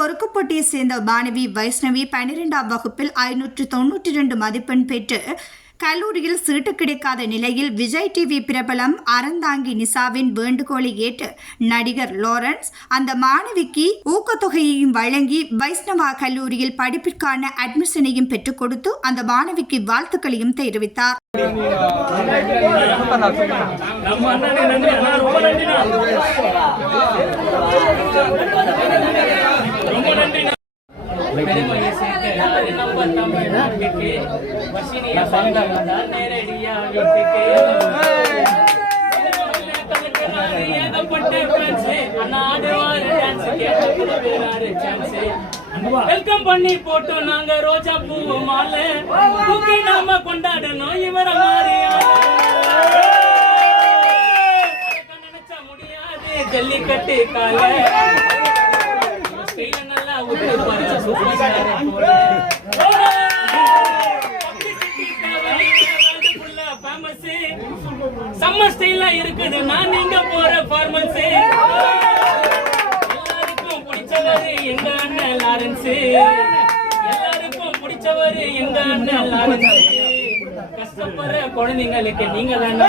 கொருக்குப்பட்டியை சேர்ந்த மாணவி வைஷ்ணவி 12ஆம் வகுப்பில் 592 மதிப்பெண் பெற்று கல்லூரியில் சீட்டு கிடைக்காத நிலையில் விஜய் டிவி பிரபலம் அறந்தாங்கி நிசாவின் வேண்டுகோளை ஏற்று நடிகர் லாரன்ஸ் அந்த மாணவிக்கு ஊக்கத்தொகையையும் வழங்கி வைஷ்ணவா கல்லூரியில் படிப்பிற்கான அட்மிஷனையும் பெற்றுக் கொடுத்து அந்த மாணவிக்கு வாழ்த்துக்களையும் தெரிவித்தார். வெல்கம் பண்ணி போட்டு நாங்க ரோஜா பூ மாலை தூக்கி நாம கொண்டாடணும் இவர மாதிரி நினைச்சா முடியாது ஜல்லிக்கட்டு கால நல்லா சம்மர் ஸ்டைலா இருக்குது நான் நீங்க போற பார்மன்ஸ் எல்லாருக்கும் பிடிச்சவரு எங்க அண்ணன் லாரன்ஸ் எல்லாருக்கும் பிடிச்சவரு எங்க அண்ணன் லாரன்ஸ் கஷ்டப்படுற குழந்தைங்களுக்கு நீங்க தானே